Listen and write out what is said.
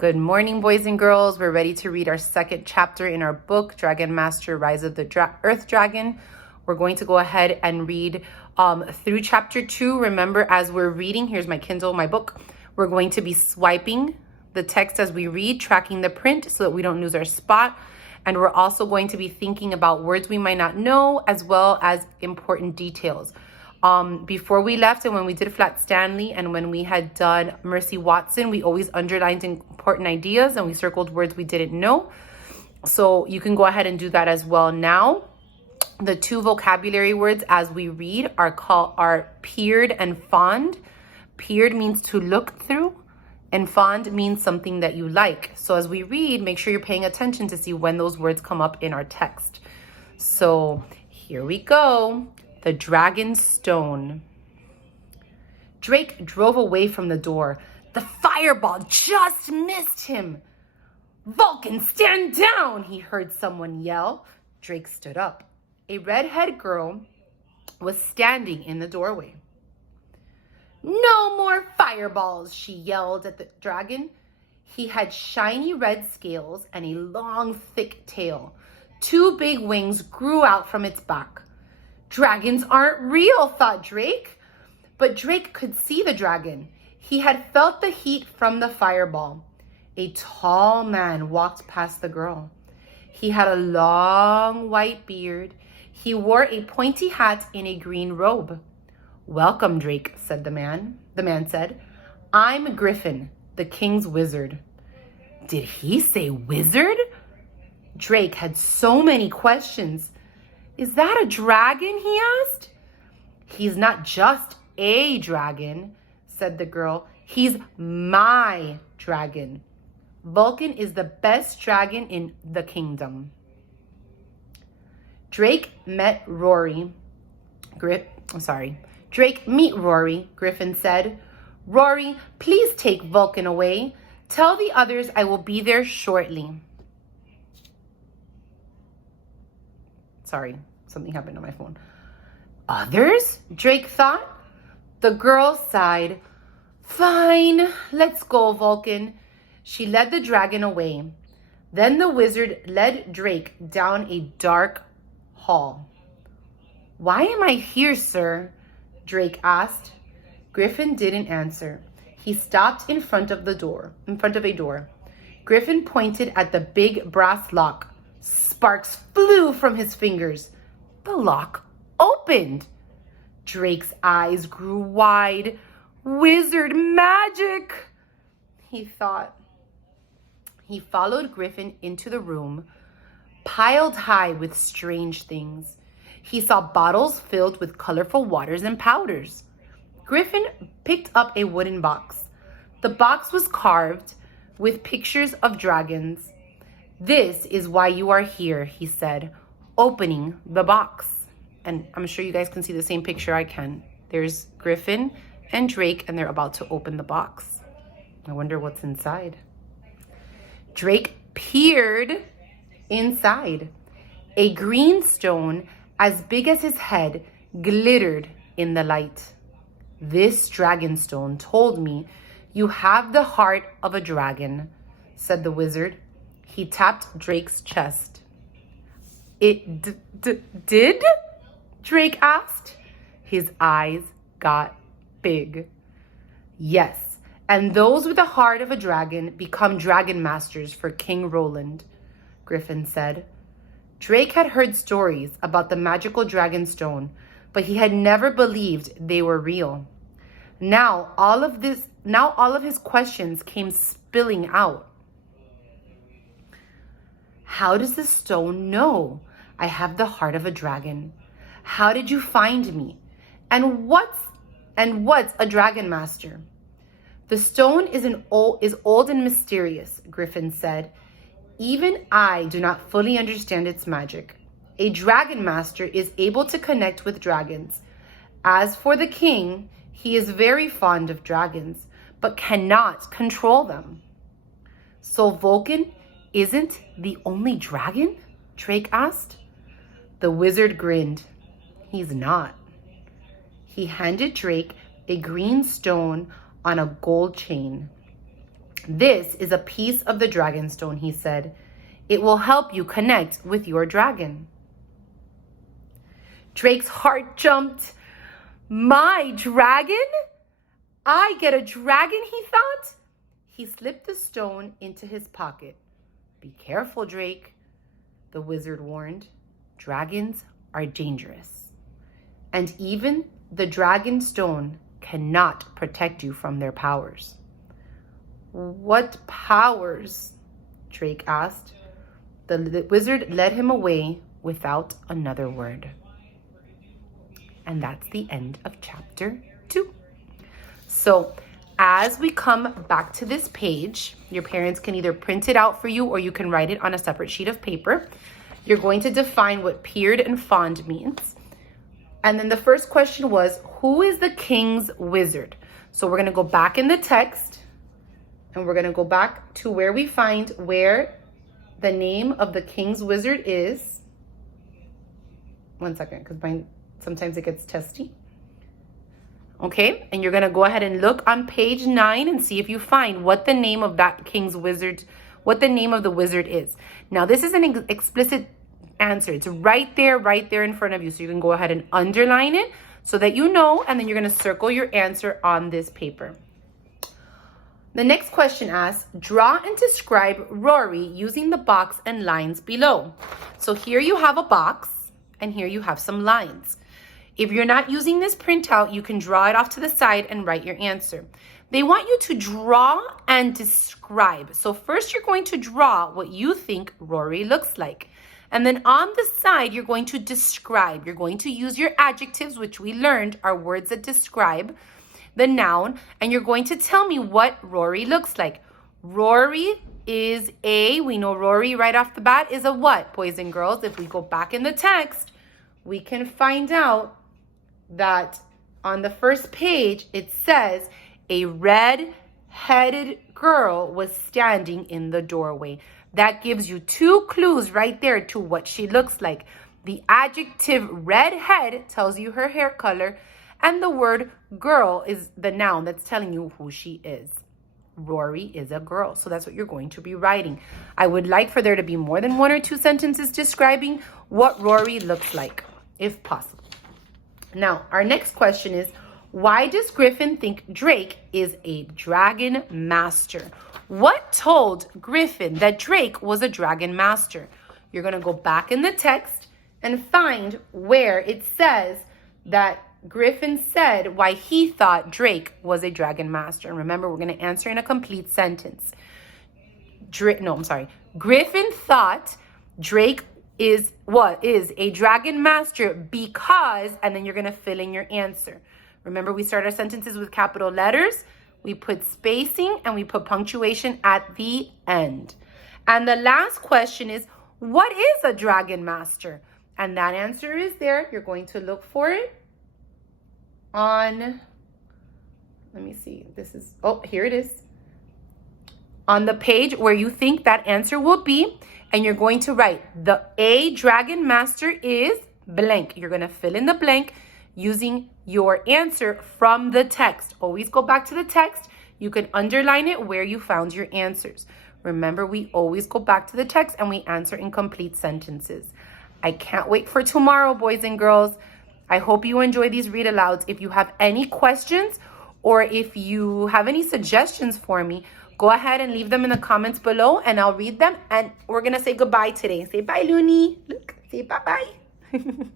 Good morning, boys and girls. We're ready to read our second chapter in our book, Dragon Master, Rise of the Earth Dragon. We're going to go ahead and read through chapter 2. Remember, as we're reading, here's my Kindle, my book. We're going to be swiping the text as we read, tracking the print so that we don't lose our spot. And we're also going to be thinking about words we might not know, as well as important details. Before we left and when we did Flat Stanley and when we had done Mercy Watson, we always underlined important ideas and we circled words we didn't know. So you can go ahead and do that as well now. The two vocabulary words as we read are peered and fond. Peered means to look through and fond means something that you like. So as we read, make sure you're paying attention to see when those words come up in our text. So here we go. The Dragon's Stone. Drake drove away from the door. The fireball just missed him. "Vulcan, stand down!" he heard someone yell. Drake stood up. A redheaded girl was standing in the doorway. "No more fireballs," she yelled at the dragon. He had shiny red scales and a long, thick tail. Two big wings grew out from its back. Dragons aren't real, thought Drake. But Drake could see the dragon. He had felt the heat from the fireball. A tall man walked past the girl. He had a long white beard. He wore a pointy hat and a green robe. "Welcome, Drake," said the man. The man said, "I'm Griffin, the king's wizard." Did he say wizard? Drake had so many questions. "Is that a dragon?" he asked. "He's not just a dragon," said the girl. "He's my dragon. Vulcan is the best dragon in the kingdom." Drake, meet Rory, Griffin said. "Rory, please take Vulcan away. Tell the others I will be there shortly." Sorry, something happened on my phone. "Others?" Drake thought. The girl sighed. "Fine, let's go, Vulcan." She led the dragon away. Then the wizard led Drake down a dark hall. "Why am I here, sir?" Drake asked. Griffin didn't answer. He stopped in front of a door. Griffin pointed at the big brass lock. Sparks flew from his fingers. The lock opened. Drake's eyes grew wide. "Wizard magic," he thought. He followed Griffin into the room, piled high with strange things. He saw bottles filled with colorful waters and powders. Griffin picked up a wooden box. The box was carved with pictures of dragons. "This is why you are here," he said, opening the box. And I'm sure you guys can see the same picture I can. There's Griffin and Drake, and they're about to open the box. I wonder what's inside. Drake peered inside. A green stone as big as his head glittered in the light. "This dragon stone told me you have the heart of a dragon," said the wizard. He tapped Drake's chest. "It did?" Drake asked. His eyes got big. "Yes, and those with the heart of a dragon become dragon masters for King Roland," Griffin said. Drake had heard stories about the magical dragon stone, but he had never believed they were real. Now all of his questions came spilling out. "How does the stone know I have the heart of a dragon? How did you find me? And what's a dragon master?" "The stone is old and mysterious," Griffin said. "Even I do not fully understand its magic. A dragon master is able to connect with dragons. As for the king, he is very fond of dragons, but cannot control them." "So Vulcan isn't the only dragon?" Drake asked. The wizard grinned. "He's not." He handed Drake a green stone on a gold chain. This is a piece of the Dragonstone, he said. It will help you connect with your dragon. Drake's heart jumped. My dragon? I get a dragon, he thought. He slipped the stone into his pocket. Be careful, Drake, the wizard warned. Dragons are dangerous. And even the dragon stone cannot protect you from their powers. What powers? Drake asked. The wizard led him away without another word. And that's the end of chapter 2. So as we come back to this page, your parents can either print it out for you or you can write it on a separate sheet of paper. You're going to define what peered and fawned means. And then the first question was, who is the king's wizard? So we're going to go back in the text and we're going to go back to where we find where the name of the king's wizard is. One second, because sometimes it gets testy. Okay, and you're going to go ahead and look on page 9 and see if you find what the name of that king's wizard, what the name of the wizard is. Now, this is an explicit answer. It's right there in front of you. So you can go ahead and underline it so that you know, and then you're going to circle your answer on this paper. The next question asks, draw and describe Rory using the box and lines below. So here you have a box and here you have some lines. If you're not using this printout, you can draw it off to the side and write your answer. They want you to draw and describe. So first you're going to draw what you think Rory looks like. And then on the side, you're going to describe. You're going to use your adjectives, which we learned are words that describe the noun. And you're going to tell me what Rory looks like. Rory is we know Rory right off the bat is a what, boys and girls? If we go back in the text, we can find out that on the first page, it says a red-headed girl was standing in the doorway. That gives you 2 clues right there to what she looks like. The adjective redhead tells you her hair color, and the word girl is the noun that's telling you who she is. Rory is a girl, so that's what you're going to be writing. I would like for there to be more than 1 or 2 sentences describing what Rory looks like, if possible. Now, our next question is, why does Griffin think Drake is a dragon master? What told Griffin that Drake was a dragon master? You're going to go back in the text and find where it says that Griffin said why he thought Drake was a dragon master. And remember, we're going to answer in a complete sentence. Griffin thought Drake is a dragon master because, and then you're going to fill in your answer. Remember, we start our sentences with capital letters. We put spacing and we put punctuation at the end. And the last question is, what is a dragon master? And that answer is there. You're going to look for it on, let me see. Here it is. On the page where you think that answer will be. And you're going to write, a dragon master is blank. You're going to fill in the blank using your answer from the text. Always go back to the text. You can underline it where you found your answers. Remember, we always go back to the text and we answer in complete sentences. I can't wait for tomorrow, boys and girls. I hope you enjoy these read alouds. If you have any questions or if you have any suggestions for me, go ahead and leave them in the comments below and I'll read them. And we're going to say goodbye today. Say bye, Looney. Look, say bye-bye.